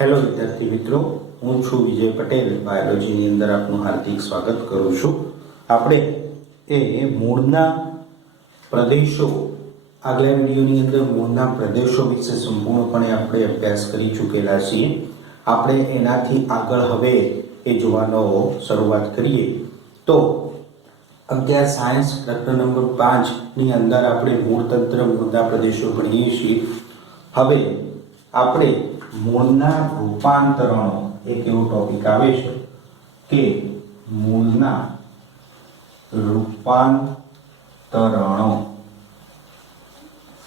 Hello વિદ્યાર્થી મિત્રો, હું છું વિજય પટેલ. બાયોલોજીની અંદર આપનું હાર્દિક સ્વાગત કરું છું. આપણે મૂળના પ્રદેશો આગલા વિડીયોની અંદર મૂળના પ્રદેશો વિશે સંપૂર્ણપણે આપણે અભ્યાસ કરી ચૂકેલા છીએ. આપણે એનાથી આગળ હવે એ જોવાનો શરૂઆત કરીએ તો 11 સાયન્સ પ્રકરણ નંબર 5 ની અંદર આપણે મૂળતંત્ર મૂળના પ્રદેશો ભણીએ છીએ. હવે આપણે મૂળના રૂપાંતરણો એક એવો ટોપિક આવે છે કે મૂળના રૂપાંતરણો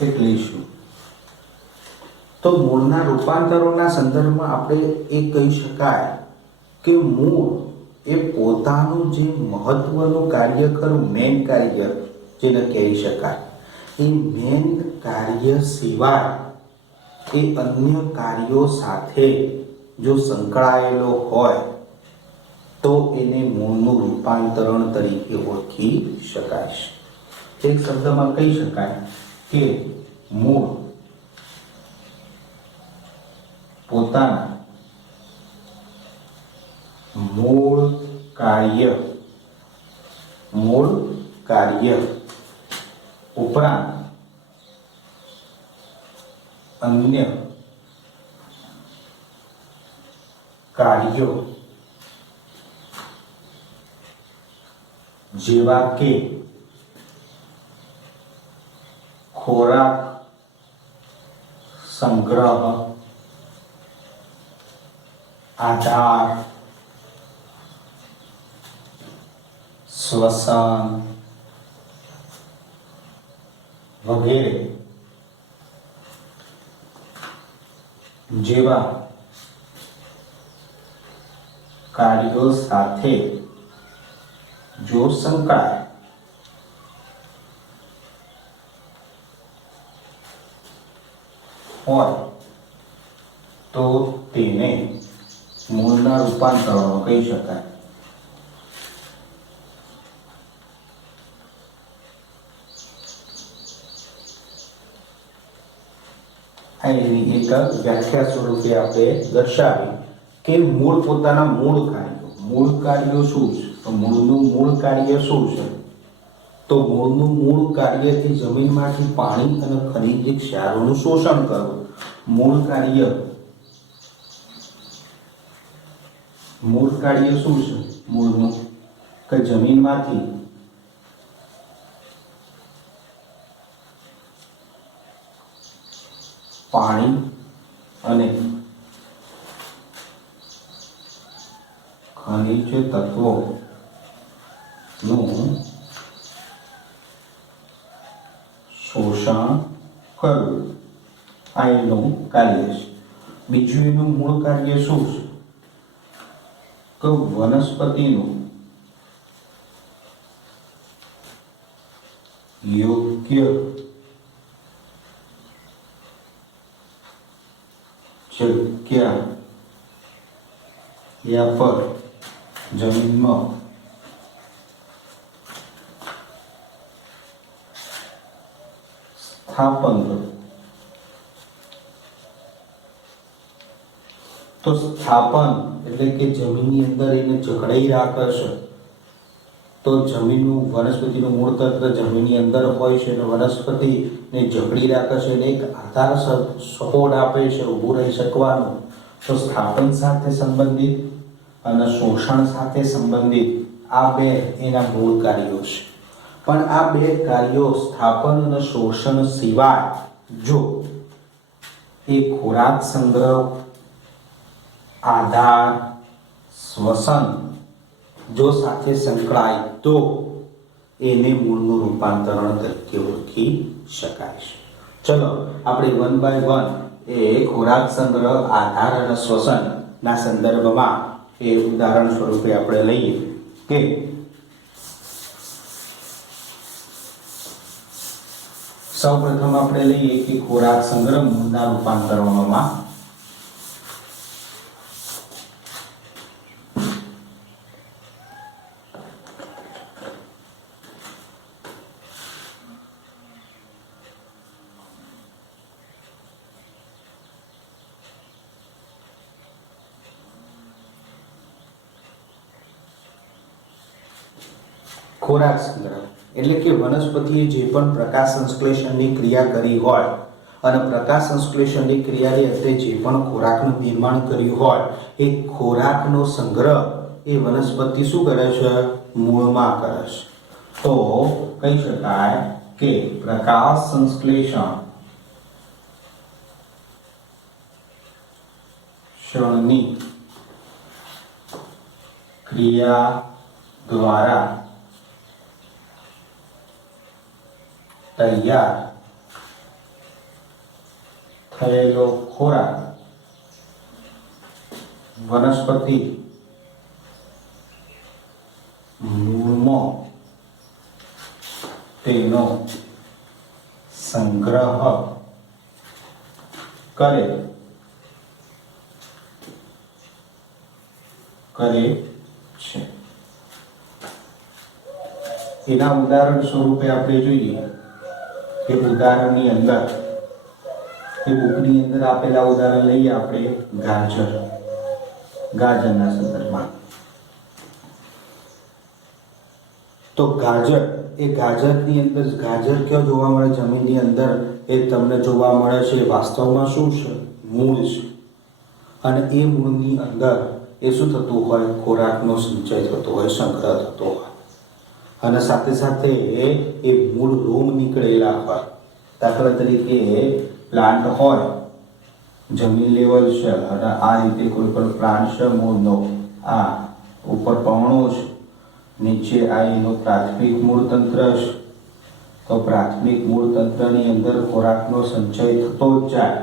એટલે શું? તો મૂળના રૂપાંતરોના સંદર્ભમાં આપણે એ કહી શકાય કે મૂળ એ પોતાનું જે મહત્વનું કાર્ય ખરું, મેન કાર્ય જેને કહી શકાય, એ મેન કાર્ય સિવાય એ અન્ય કાર્યો સાથે જો સંકળાયેલો હોય તો એને મૂળનું રૂપાંતરણ તરીકે ઓળખી શકાય છે. એક શબ્દમાં કહી શકાય કે મૂળ પોતાના મૂળ કાર્ય ઉપરાંત અન્ય કાર્યો જેવા કે ખોરાક સંગ્રહ, આધાર, શ્વસન વગેરે જેવા કાર્યો સાથે જો સંકળાય હોય તો તેને મૂળના રૂપાંતરણો કહી શકાય. એની એક વ્યાખ્યા સ્વરૂપે આપણે દર્શાવી કે મૂળ પોતાના મૂળ કાર્યો શું છે? તો મૂળનું મૂળ કાર્ય શું છે? તો મૂળનું મૂળ કાર્ય એ જમીનમાંથી પાણી અને ખનિજ ક્ષારોનું શોષણ કરવું. મૂળ કાર્ય શું છે? મૂળનું કે જમીનમાંથી પાણી અને ખનિજ તત્વોનું શોષણ કરવું, આ એનું કાર્ય છે. બીજું એનું મૂળ કાર્ય શું છે? તો વનસ્પતિનું યોગ્ય જગ્યા પર જમીનમાં સ્થાપન કરવું. તો સ્થાપન એટલે કે જમીનની અંદર એને જકડાઈ રાખે છે. તો જમીનનું વનસ્પતિનું મૂળ તંત્ર જમીનની અંદર હોય છે અને વનસ્પતિને જકડી રાખે છે અને એક આધાર સપોર્ટ આપે છે ઊભું રહી શકવાનું. તો સ્થાપન સાથે સંબંધિત અને શોષણ સાથે સંબંધિત આ બે એના મૂળ કાર્યો છે. પણ આ બે કાર્યો સ્થાપન અને શોષણ સિવાય જો એ ખોરાક સંગ્રહ, આધાર, શ્વસન જો સાથે સંકળાય તો એને મૂળનું રૂપાંતરણ તરીકે ઓળખી શકાય છે. ચલો આપણે 1 by 1 એ ખોરાક સંગ્રહ, આધાર અને શ્વસન ના સંદર્ભમાં એ ઉદાહરણ સ્વરૂપે આપણે લઈએ કે સૌપ્રથમ આપણે લઈએ કે ખોરાક સંગ્રહ મૂળના રૂપાંતરણોમાં ખોરાક સંગ્રહ એટલે કે વનસ્પતિએ જે પણ પ્રકાશ સંશ્લેષણની ક્રિયા કરી હોય અને પ્રકાશ સંશ્લેષણની ક્રિયાની અંતે જે પણ ખોરાકનું નિર્માણ કર્યું હોય એ ખોરાકનો સંગ્રહ એ વનસ્પતિ શું કરે છે? મૂળમાં કરે છે. તો કહી શકાય કે પ્રકાશ સંશ્લેષણની ક્રિયા દ્વારા તૈયાર થયેલો ખોરાક વનસ્પતિ મૂળમાં તેનો સંગ્રહ કરે છે. એના ઉદાહરણ સ્વરૂપે આપણે જોઈએ કે ઉદાહરણની અંદર એ બુકની અંદર આપેલા ઉદાહરણ લઈએ આપણે ગાજરના સંદર્ભમાં. તો ગાજરની અંદર ગાજર ક્યાં જોવા મળે? જમીનની અંદર એ તમને જોવા મળે છે. વાસ્તવમાં શું છે? મૂળ છે. અને એ મૂળની અંદર એ શું થતું હોય? ખોરાકનો સંચય થતો હોય, સંગ્રહ થતો હોય. અને સાથે સાથે એ મૂળ રોમ નીકળેલા હોય. દાખલા તરીકે પ્લાન્ટ હોય, જમીન લેવલ છે અને આ રીતે કોઈ પણ પ્લાન્ટ છે મૂળનો, આ ઉપર પવણો છે, નીચે આ એનું પ્રાથમિક મૂળતંત્ર છે. તો પ્રાથમિક મૂળતંત્રની અંદર ખોરાકનો સંચય થતો જ જાય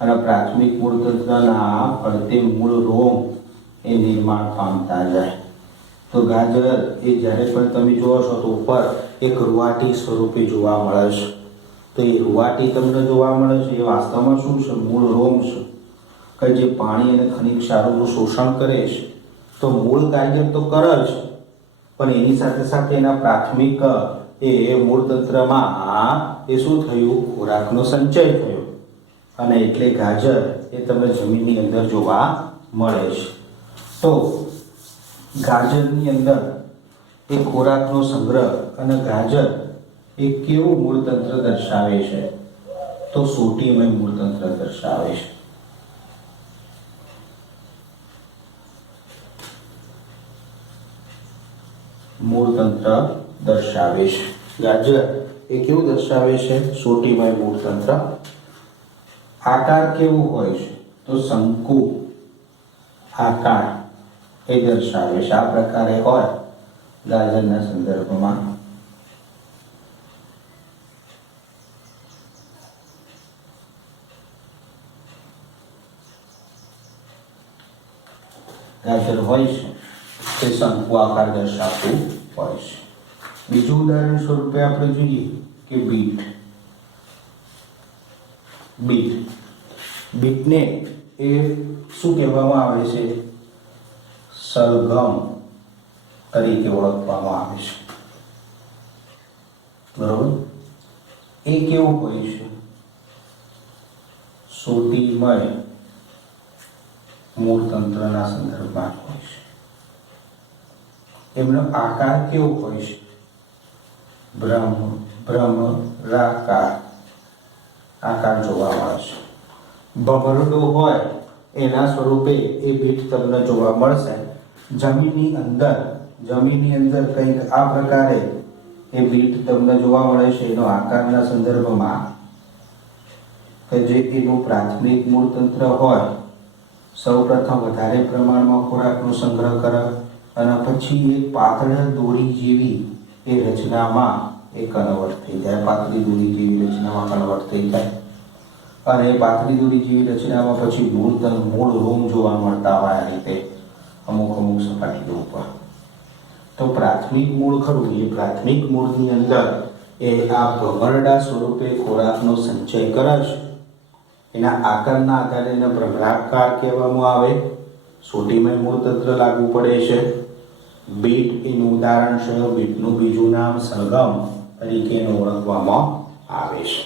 અને પ્રાથમિક મૂળતંત્રના ફરતે મૂળ રોમ એ નિર્માણ પામતા જાય. તો ગાજર એ જ્યારે પણ તમે જોવો છો તો ઉપર એક રૂવાટી સ્વરૂપે જોવા મળે છે. તો એ રૂવાટી તમને જોવા મળે છે એ વાસ્તવમાં શું છે? મૂળ રોમ છે કે જે પાણી અને ખનિજ ક્ષારોનું શોષણ કરે છે. તો મૂળ ગાજર તો કરે છે, પણ એની સાથે સાથે એના પ્રાથમિક એ મૂળતંત્રમાં એ શું થયું? ખોરાકનો સંચય થયો અને એટલે ગાજર એ તમને જમીનની અંદર જોવા મળે છે. તો ગાજરની અંદર એ ખોરાકનો સંગ્રહ અને ગાજર એ કેવું મૂળતંત્ર દર્શાવે છે? તો સોટીમય મૂળતંત્ર દર્શાવે છે. મૂળતંત્ર દર્શાવે છે. ગાજર એ કેવું દર્શાવે છે? સોટીમય મૂળતંત્ર. આકાર કેવું હોય છે? તો શંકુ આકાર એ દર્શાવે છે. આ પ્રકારે હોય ગાજરના સંદર્ભમાં. ગાજર હોય છે તે શંકુ આકાર દર્શાવતું હોય છે. બીજું ઉદાહરણ સ્વરૂપે આપણે જોઈએ કે બીટને એ શું કહેવામાં આવે છે? સલગમ તરીકે ઓળખવામાં આવે છે. બરોબર? એ કેવું હોય છે? સોટીમય મૂળતંત્રના સંદર્ભમાં હોય છે. એમનો આકાર કેવો હોય છે? ભ્રમરાકાર આકાર જોવા મળે છે. ભમરડો હોય એના સ્વરૂપે એ બીટ તમને જોવા મળશે. જમીનની અંદર કંઈક આ પ્રકારે એ બીટ તમને જોવા મળે છે. એનો આકારના સંદર્ભમાં કે જે એનું પ્રાથમિક મૂળતંત્ર હોય, સૌપ્રથમ વધારે પ્રમાણમાં ખોરાકનો સંગ્રહ કરે અને પછી એક પાતળા દોરી જેવી એ રચનામાં એ કન્વર્ટ થઈ જાય. પાતળી દોરી જેવી રચનામાં કન્વર્ટ થઈ જાય અને એ પાતળી દોરી જેવી રચનામાં પછી મૂળ રોમ જોવા મળતા હોય આ રીતે અમુક સપાટીઓ ઉપર. તો પ્રાથમિક મૂળ ખરું, એ પ્રાથમિક મૂળની અંદર એ આ ભમરડા સ્વરૂપે ખોરાકનો સંચય કરે છે. એના આકારના આધારે એને ભ્રમરાકાર કહેવામાં આવે. સોટીમય મૂળતંત્ર લાગુ પડે છે. બીટ એનું ઉદાહરણ છે. બીટનું બીજું નામ સલગમ તરીકે એને ઓળખવામાં આવે છે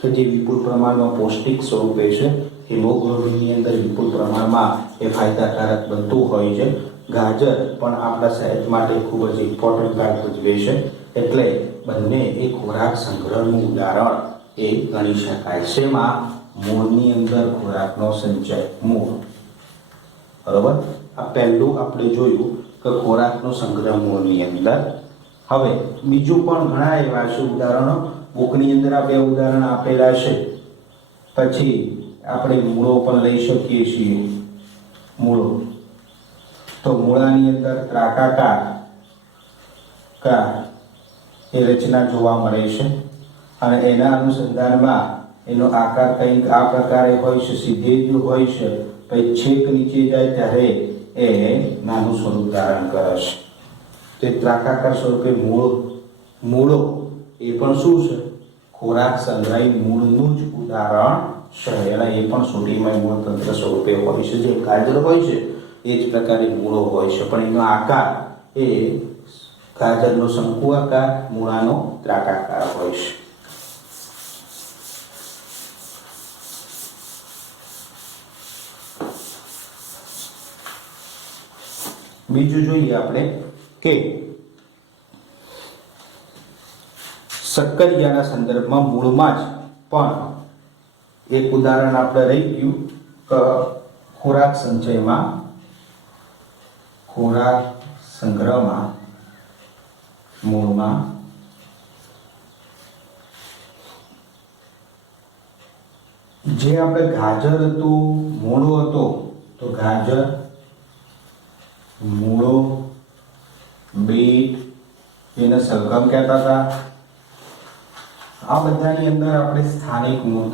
કે જે વિપુલ પ્રમાણમાં પૌષ્ટિક સ્વરૂપે છે. હિમોગ્લોબિનની અંદર વિપુલ પ્રમાણમાં એ ફાયદાકારક બનતું હોય છે. ગાજર પણ આપણા સેહત માટે ખૂબ જ ઇમ્પોર્ટન્ટ ભાગ ભજવે છે, એટલે બંને એ ખોરાક સંગ્રહનું ઉદાહરણ એ ગણી શકાય. શેમાં? મૂળની અંદર ખોરાકનો સંચય. મૂળ, બરોબર. આ પહેલું આપણે જોયું કે ખોરાકનો સંગ્રહ મૂળની અંદર. હવે બીજું પણ ઘણા એવા છે ઉદાહરણો. બુકની અંદર આ બે ઉદાહરણ આપેલા છે. પછી આપણે મૂળો પણ લઈ શકીએ છીએ. મૂળો તો મૂળાની અંદર ત્રાકાકાર એ રચના જોવા મળે છે અને એના અનુસંધાનમાં એનો આકાર કંઈક આ પ્રકારે હોય છે, સીધે જ હોય છે, પછી છેક નીચે જાય ત્યારે એ નાનું સ્વરૂપ ધારણ કરે છે. તે ત્રાકાકાર સ્વરૂપે મૂળો એ પણ શું છે? ખોરાક સંગ્રહી મૂળનું જ ઉદાહરણ છે. એના એ પણ સુટીમય મૂળતંત્ર સ્વરૂપે હોય છે. જે ગાજર હોય છે એ જ પ્રકારે મૂળો હોય છે, પણ એનો આકાર એ ગાજરનો શંકુ આકાર, મૂળાનો ત્રાકાકાર હોય છે. બીજું જોઈએ આપણે કે શક્કરિયાના સંદર્ભમાં મૂળમાં જ પણ એક ઉદાહરણ આપણે રહી ગયું કે ખોરાક સંચયમાં, ખોરાક સંગ્રહમાં મૂળમાં જે આપણે ગાજર હતું, મૂળો હતો, તો ગાજર, મૂળો, બીટ, એને સલગમ કહેતા હતા. આ બધાની અંદર આપણે સ્થાનિક મૂળ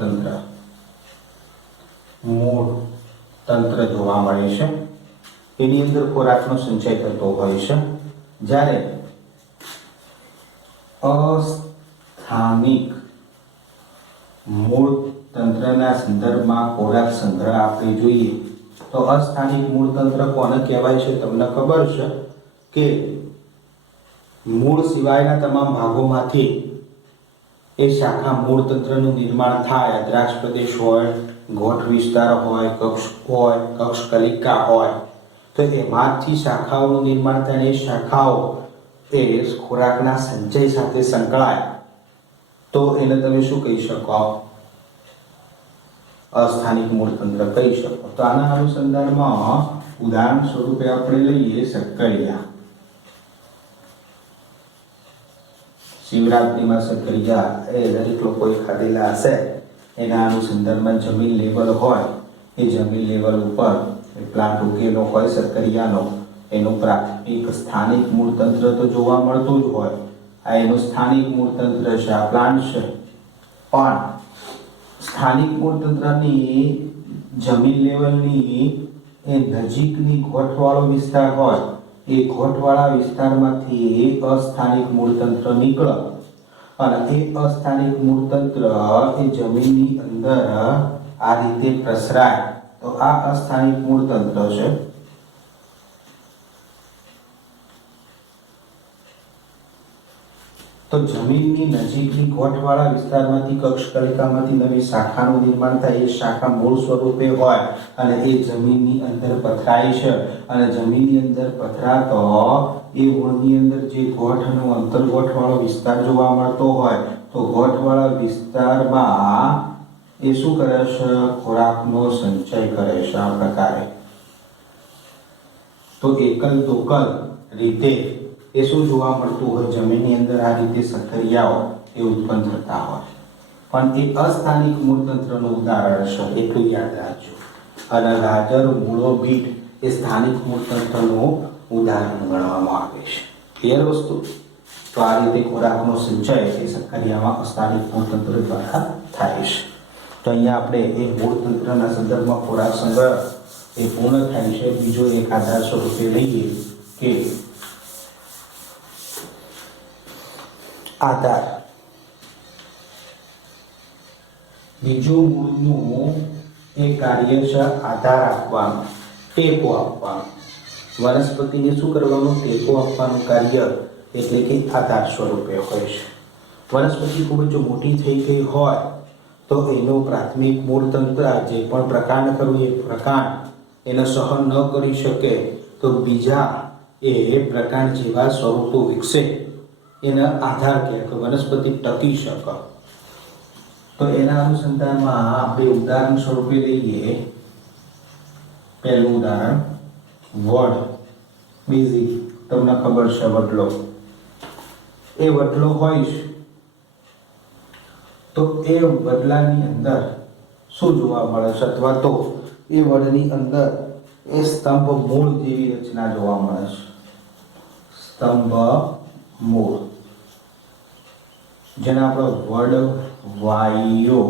તંત્ર જોવા મળે છે. એની અંદર ખોરાકનો સંચય થતો હોય છે. જ્યારે અસ્થાનિક મૂળ તંત્રના સંદર્ભમાં ખોરાક સંગ્રહ આપણે જોઈએ તો અસ્થાનિક મૂળ તંત્ર કોને કહેવાય છે? તમને ખબર છે કે મૂળ સિવાયના તમામ ભાગોમાંથી એ શાખા મૂળ તંત્રનું નિર્માણ થાય. દ્રાક્ષ પ્રદેશ હોય, ગોઠ વિસ્તાર હોય, કક્ષ કલિકા હોય, તો એમાંથી શાખાઓનું નિર્માણ થાય. એ શાખાઓ એ ખોરાકના સંચય સાથે સંકળાય તો એને તમે શું કહી શકો? અસ્થાનિક મૂળતંત્ર કહી શકો. તો આના અનુસંધાનમાં ઉદાહરણ સ્વરૂપે આપણે લઈએ શક્કરિયા. શિવરાત્રિમાં શક્કરિયા એ દરેક લોકોએ ખાધેલા હશે. એના અનુસંધાનમાં જમીન લેવલ હોય, એ જમીન લેવલ ઉપર પ્લાન્ટ ઉગેલો હોય શક્કરિયાનો, એનું પ્રાથમિક સ્થાનિક મૂળતંત્ર તો જોવા મળતું જ હોય. આ એનું સ્થાનિક મૂળતંત્ર છે, આ પ્લાન્ટ છે. પણ સ્થાનિક મૂળતંત્રની જમીન લેવલની એ નજીકની ગોઠવાળો વિસ્તાર હોય, એ ગોઠવાળા વિસ્તારમાંથી અસ્થાનિક મૂળતંત્ર નીકળે અને એ અસ્થાનિક મૂળતંત્ર એ જમીનની અંદર આ રીતે પ્રસરાય. તો આ અસ્થાનિક મૂળતંત્ર છે. તો જમીનની નજીકની ગોઠવાળા વિસ્તારમાંથી કક્ષકલિકામાંથી નવી શાખાનું નિર્માણ થાય. એ શાખા મૂળ સ્વરૂપે હોય અને એ જમીનની અંદર પથરાય છે અને જમીનની અંદર પથરાતો એ મૂળની અંદર જે ગોઠ અને અંતરગોઠવાળો વિસ્તાર જોવા મળતો હોય, તો ગોઠવાળા વિસ્તારમાં એ શું કરે છે? ખોરાકનો સંચય કરે છે આ પ્રકારે. તો એકલ દોકલ રીતે એ શું જોવા મળતું હોય? જમીનની અંદર આ રીતે શક્કરિયાઓ એ ઉત્પન્ન થતા હોય. પણ એ અસ્થાનિક મૂળતંત્રનું ઉદાહરણ છે, એટલું યાદ રાખજો. અને ગાજર, મૂળો, બીટ એ સ્થાનિક મૂળતંત્રનું ઉદાહરણ ગણવામાં આવે છે. ક્લિયર વસ્તુ? તો આ રીતે ખોરાકનો સંચય એ શક્કરિયામાં અસ્થાનિક મૂળતંત્ર દ્વારા થાય છે. તો અહીંયા આપણે એ મૂળતંત્રના સંદર્ભમાં ખોરાક સંગ્રહ એ પૂર્ણ થાય છે. બીજો એક આધાર સ્વરૂપે લઈએ કે આધાર. બીજું મૂળનું એ કાર્ય છે આધાર આપવાનું, ટેકો આપવાનું. વનસ્પતિને શું કરવાનું? ટેકો આપવાનું કાર્ય, એટલે કે આધાર સ્વરૂપે હોય છે. વનસ્પતિ ખૂબ જ મોટી થઈ ગઈ હોય તો એનું પ્રાથમિક મૂળતંત્ર જે પણ પ્રકાંડ કરવું, એ પ્રકાંડ એને સહન ન કરી શકે તો બીજા એ પ્રકાર જેવા સ્વરૂપો વિકસે એના આધાર કે વનસ્પતિ ટકી શકે. તો એના અનુસંધાનમાં આપણે ઉદાહરણ સ્વરૂપે લઈએ. પહેલું ઉદાહરણ વડ. બીજી તમને ખબર છે વડલો. એ વડલો હોય છે તો એ વડલાની અંદર શું જોવા મળે છે, અથવા તો એ વડની અંદર એ સ્તંભ મૂળ જેવી રચના જોવા મળે છે. સ્તંભ મૂળ, જેને આપણે વડ વાયો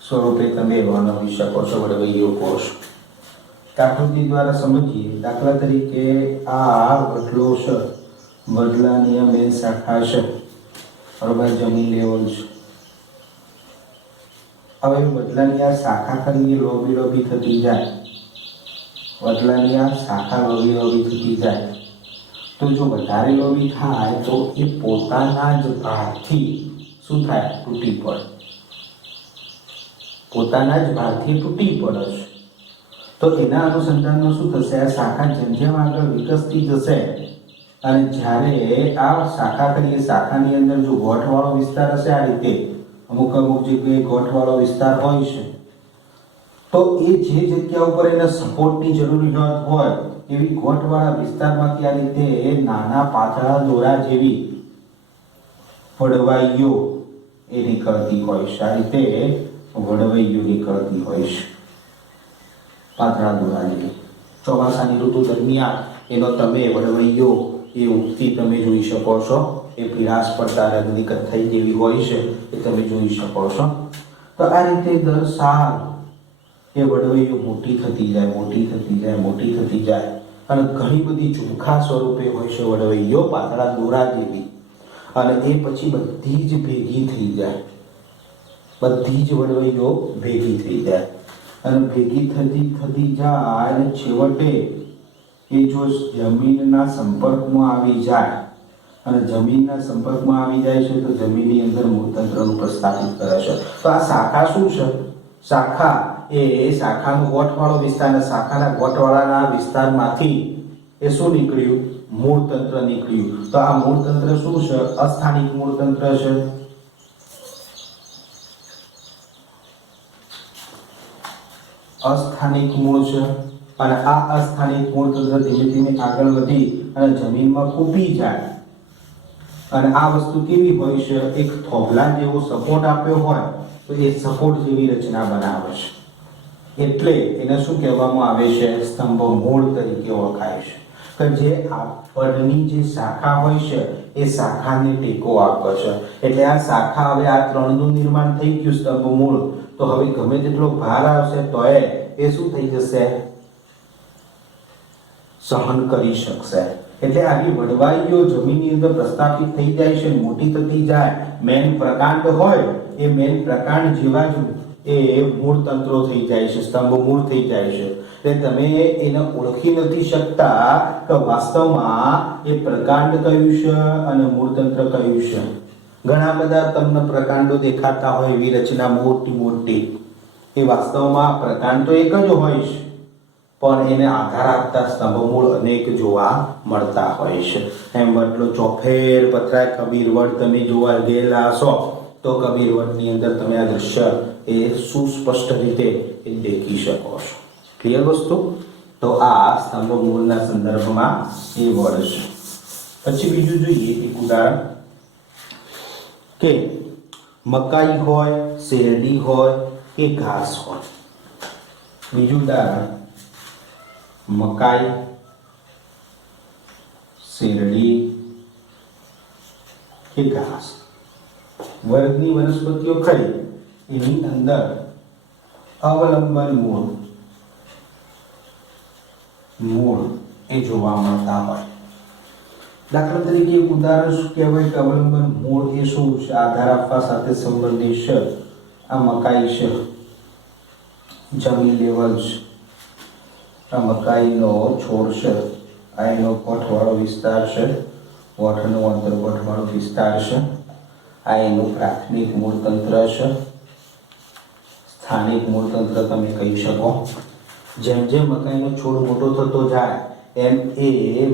સ્વરૂપે તમે વર્ણવી શકો છો, વડવૈયો કોષ. આકૃતિ દ્વારા સમજીએ. દાખલા તરીકે આ વડલો છે, વડલાની આ મેન શાખા છે, બરોબર, જમીન લેવલ છે. હવે વડલાની આ શાખા કરી લોબી લોબી થતી જાય, વડલાની આ શાખા લોબી લોબી થતી જાય, તો જો વધારે લોબી થાય તો એ પોતાના જ ભારથી શું થાય, તૂટી પડે. પોતાના જ ભારથી તૂટી પડે છે. તો એના અનુસંધાનમાં શું થશે, આ શાખા જેમ જેમ આગળ વિકસતી જશે અને જ્યારે આ શાખા કરીએ, શાખાની અંદર જો ગોઠવાળો વિસ્તાર હશે, આ રીતે અમુક અમુક જગ્યાએ ગોઠવાળો વિસ્તાર હોય છે, તો એ જે જગ્યા ઉપર એને સપોર્ટની જરૂરિયાત હોય એવી ગોઠવાળા વિસ્તારમાંથી આ રીતે નાના પાતળા દોરા જેવી વડવાઈઓ એ નીકળતી હોય છે. આ રીતે વડવાઈઓ નીકળતી હોય છે, પાતળા દોરા જેવી. ચોમાસાની ઋતુ દરમિયાન એનો તમે વડવૈયો એ ઉગતી તમે જોઈ શકો છો. એ પીળાશ પડતા રંગની કથ્થઈ જેવી હોય છે, એ તમે જોઈ શકો છો. તો આ રીતે દર સાલ એ વડવૈયો મોટી થતી જાય, મોટી થતી જાય, મોટી થતી જાય અને ઘણી બધી ઝુમખા સ્વરૂપે હોય છે વડવૈયો, પાતળા દોરા જેવી. અને એ પછી બધી જ ભેગી થઈ જાય, બધી જ વડવૈયો ભેગી થઈ જાય અને ભેગી થતી જાય અને છેવટે એ જો જમીનના સંપર્કમાં આવી જાય અને જમીનના સંપર્કમાં આવી જાય છે તો જમીનની અંદર મૂળતંત્રનું પ્રસ્થાપિત કરે છે. તો આ શાખા શું છે, શાખા એ શાખાનો ગોઠવાળો વિસ્તાર અને શાખાના ગોઠવાળાના વિસ્તારમાંથી એ શું નીકળ્યું, મૂળતંત્ર નીકળ્યું. તો આ મૂળતંત્ર શું છે, અસ્થાનિક મૂળતંત્ર છે. અસ્થાનિક મૂળ છે અને આ અસ્થાનિક મૂળતંત્ર ધીમે ધીમે આગળ વધી અને જમીનમાં કૂપી જાય અને આ વસ્તુ કેવી હોય છે, એક થોભલા જેવો સપોર્ટ આપ્યો હોય તો એ સપોર્ટ જેવી રચના બનાવે છે. એટલે એને શું કહેવામાં આવે છે, સ્તંભ મૂળ તરીકે ઓળખાય છે. કે જે વડની જે શાખા હોય છે એ શાખાને ટેકો આપે છે. એટલે આ શાખા, હવે આ ત્રણનું નિર્માણ થઈ ગયું, સ્તંભ મૂળ, તો હવે ગમે તેટલો ભાર આવશે તો એ શું થઈ જશે, સહન કરી શકશે. એટલે આવી વડવાઈઓ જમીનની અંદર પ્રસ્થાપિત થઈ જાય છે, મોટી થતી જાય. મેન પ્રકાંડ હોય એ મેન પ્રકાંડ જેવા જ એ મૂળ તંત્રો થઈ જાય છે, સ્તંભ મૂળ થઈ જાય છે. એટલે તમે એને ઓળખી નથી શકતા કે વાસ્તવમાં એ પ્રકાંડ કયું છે અને મૂળતંત્ર કયું છે. ઘણા બધા તમને પ્રકાંડો દેખાતા હોય, એવી રચના મોટી મોટી, એ વાસ્તવમાં પ્રકાંડ તો એક જ હોય છે, પણ એને આધાર આપતા સ્તંભ મૂળ અનેક જોવા મળતા હોય છે. એમ વડલો ચોફેર પથરાય, કબીરવડ તમે જોવા ગયેલા હશો તો કબીરવડની અંદર તમે આ દ્રશ્ય એ સુસ્પષ્ટ રીતે એ દેખી શકો છો. ક્લિયર વસ્તુ? તો આ સ્તંભ મૂળના સંદર્ભમાં એ વડ છે. પછી બીજું જોઈએ એક ઉદાહરણ કે મકાઈ હોય, શેરડી હોય કે ઘાસ હોય. બીજું ઉદાહરણ મકાઈ, શેરડી કે ઘાસ. વર્ગની વનસ્પતિઓ ખરી, એની અંદર અવલંબન મૂળ એ જોવા મળતા હોય. દાખલા તરીકે એક ઉદાહરણ શું કહેવાય કે અવલંબન મૂળ એ શું છે, આધાર આપવા સાથે સંબંધિત છે. આ મકાઈ છે, જમીન લેવલ છે, આ મકાઈનો છોડ છે, આ એનો ગોઠવાળો વિસ્તાર છે, ગોઠનો અંતર્ગોઠવાળો વિસ્તાર છે, આ એનું પ્રાથમિક મૂળતંત્ર છે, સ્થાનિક મૂળતંત્ર તમે કહી શકો. જેમ જેમ મકાઈનો છોડ મોટો થતો જાય એમ એ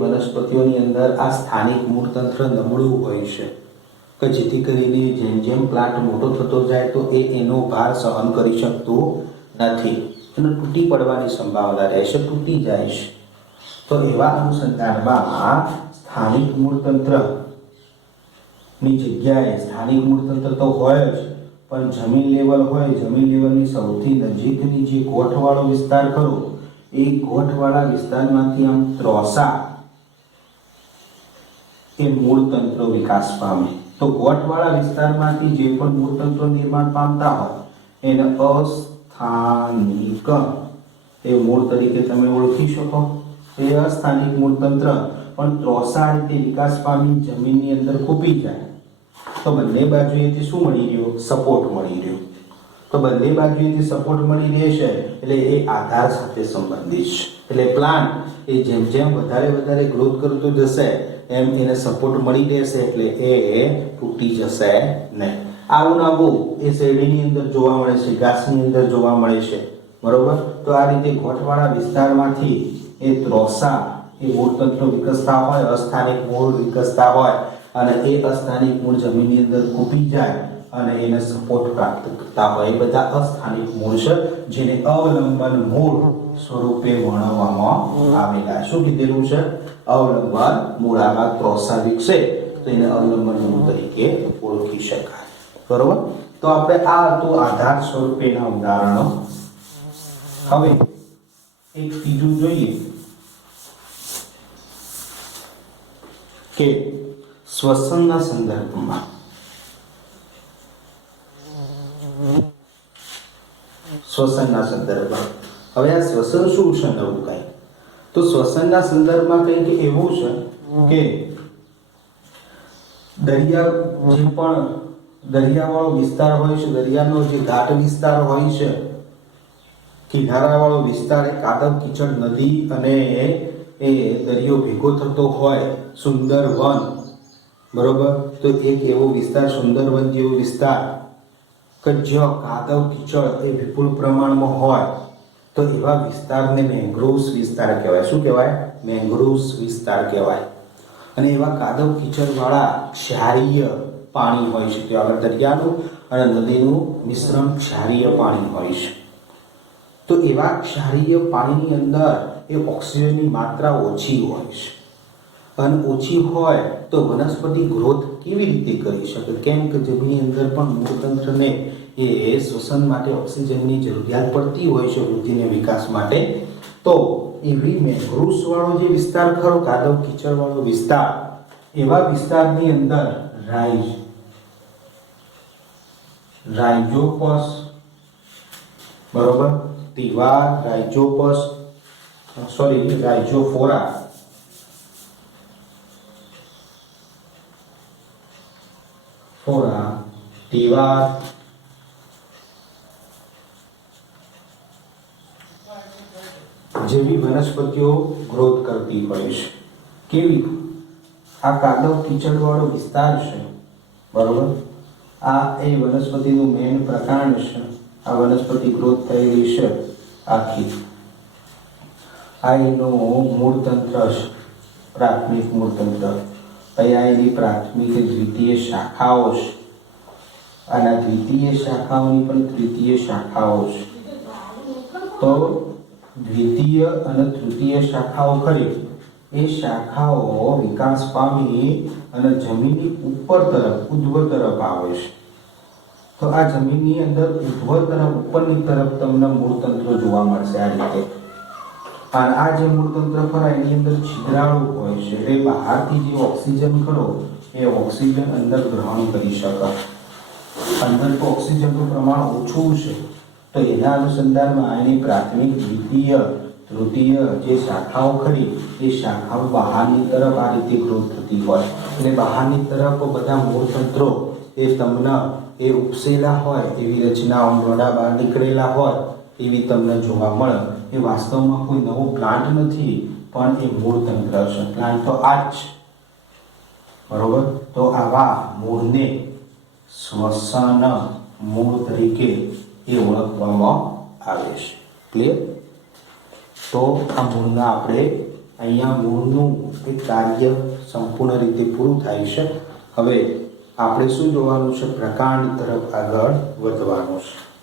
વનસ્પતિઓની અંદર આ સ્થાનિક મૂળતંત્ર નબળું હોય છે કે જેથી કરીને જેમ જેમ પ્લાન્ટ મોટો થતો જાય તો એનો ભાર સહન કરી શકતો નથી અને તૂટી પડવાની સંભાવના રહે છે, તૂટી જાય છે. તો એવા અનુસંધાનમાં સ્થાનિક મૂળતંત્રની જગ્યાએ સ્થાનિક મૂળતંત્ર તો હોય જ, પણ જમીન લેવલ હોય, જમીન લેવલની સૌથી નજીકની જે ગોઠવાળો વિસ્તાર ખરો એ ગોઠવાળા વિસ્તારમાંથી આમ ત્રોસા એ મૂળતંત્ર વિકાસ પામે. તો ગોઠવાળા વિસ્તારમાંથી જે પણ મૂળતંત્રો નિર્માણ પામતા હોય એને અસ્થાનિક એ મૂળ તરીકે તમે ઓળખી શકો. એ અસ્થાનિક મૂળતંત્ર પણ ત્રોસા રીતે વિકાસ પામી જમીનની અંદર ખૂંપી જાય તો બંને બાજુએથી શું મળી રહ્યો? સપોર્ટ મળી રહ્યો. તો બંને બાજુએથી સપોર્ટ મળી રહેશે એટલે એ આધાર સાથે સંબંધિત છે. એટલે પ્લાન્ટ એ જેમ જેમ વધારે ગ્રોથ કરતો જશે એમ એને સપોર્ટ મળી રહેશે એટલે એ તૂટી જશે નહીં. આવું ને આવું એ શેરડીની અંદર જોવા મળે છે, ઘાસની અંદર જોવા મળે છે, બરોબર. તો આ રીતે ગોઠવાળા વિસ્તારમાંથી એ ત્રોસા એ મૂળતંત્રો વિકસતા હોય, અસ્થાનિક મૂળ વિકસતા હોય અને એ અસ્થાનિક મૂળ જમીનની અંદર ખૂંપી જાય અને એને સપોર્ટ પ્રાપ્ત કરતા હોય એ બધા અસ્થાનિક મૂળ છે, જેને અવલંબન મૂળ સ્વરૂપે વર્ણવવામાં આવેલા. શું કીધેલું છે? અવલંબન મૂળ. આમાં ત્રોસા વિકસે તો એને અવલંબન મૂળ તરીકે ઓળખી શકાય, બરોબર. તો આપણે આ હતું આધાર સ્વરૂપેના ઉદાહરણો. હવે એક ત્રીજું જોઈએ કે શ્વસનના સંદર્ભમાં હવે આ શ્વસન શું છે નવું કઈ? તો શ્વસનના સંદર્ભમાં કંઈક એવું છે કે દરિયાવાળો વિસ્તાર હોય છે, દરિયાનો જે ઘાટ વિસ્તાર હોય છે, કિનારાવાળો વિસ્તાર, એ કાદવ કીચડ નદી અને એ દરિયો ભેગો થતો હોય, સુંદર વન, બરોબર. તો એક એવો વિસ્તાર, સુંદર વન જેવો વિસ્તાર કે જ્યાં કાદવ કીચડ એ વિપુલ પ્રમાણમાં હોય તો એવા વિસ્તારને મેંગ્રોવ્સ વિસ્તાર કહેવાય. શું કહેવાય? મેંગ્રોવ્સ વિસ્તાર કહેવાય. અને એવા કાદવ કીચડવાળા ક્ષારીય પાણી હોય છે, કે આગળ દરિયાનું અને નદીનું મિશ્રણ ક્ષારીય પાણી હોય છે. તો એવા ક્ષારીય પાણીની અંદર એ ઓક્સિજનની માત્રા ઓછી હોય છે અને ઓછી હોય તો વનસ્પતિ ગ્રોથ કેવી રીતે કરી શકે? કેમ કે જમીનની અંદર પણ મૂળતંત્રને એ શ્વસન માટે ઓક્સિજનની જરૂરિયાત પડતી હોય છે વૃદ્ધિને વિકાસ માટે. તો એવી મેંગ્રોવ્સ વાળો જે વિસ્તાર ખરો, કાદવ કીચડ વાળો વિસ્તાર, એવા વિસ્તારની અંદર રાઇઝોપસ, બરોબર, તિવાર, રાઇઝોફોરા, તિવાર, જેવી વનસ્પતિઓ ગ્રોથ કરતી હોય છે. કેવી? આ કાદવ કીચડ વાળો વિસ્તાર છે, બરોબર. આ એ વનસ્પતિનું મેન પ્રકાર છે. આ વનસ્પતિ ગ્રોથ થયેલી છે આખી. આ એનું મૂળતંત્ર છે, પ્રાથમિક મૂળતંત્ર. અહીંયા એની પ્રાથમિક દ્વિતીય શાખાઓ છે. આના દ્વિતીય શાખાઓની પણ તૃતીય શાખાઓ છે. તો દ્વિતીય અને તૃતીય શાખાઓ ખરી, એ શાખાઓ વિકાસ પામી અને જમીનની ઉપર તરફ, ઉધ્વ તરફ આવે છે. તો આ જમીનની અંદર ઉધ્વ તરફ, ઉપરની તરફ તમને મૂળતંત્ર જોવા મળશે આ રીતે. અને આ જે મૂળતંત્ર ખરા એની અંદર છિદ્રાળુ હોય છે, એટલે બહારથી જે ઓક્સિજન ખરો એ ઓક્સિજન અંદર ગ્રહણ કરી શકે. અંદર તો ઓક્સિજનનું પ્રમાણ ઓછું છે, તો એના અનુસંધાનમાં એની પ્રાથમિક, દ્વિતીય, તૃતીય જે શાખાઓ ખરી એ શાખાઓ બહારની તરફ આ રીતે ગ્રોથ થતી હોય. એટલે બહારની તરફ બધા મૂળતંત્રો એ તમને એ ઉપસેલા હોય એવી રચનાઓ, મોડા બહાર નીકળેલા હોય એવી તમને જોવા મળે. એ વાસ્તવમાં કોઈ નવો પ્લાન્ટ નથી, પણ એ મૂળતંત્ર છે. પ્લાન્ટ તો આ જ છે, બરોબર. તો આવા મૂળને શ્વસન મૂળ તરીકે એ ઓળખવામાં આવે છે. ક્લિયર? તો આ મૂળના આપણે અહીંયા મૂળનું એક કાર્ય સંપૂર્ણ રીતે પૂરું થાય છે. હવે આપણે શું જોવાનું છે? પ્રકાંડ તરફ આગળ વધવાનું છે.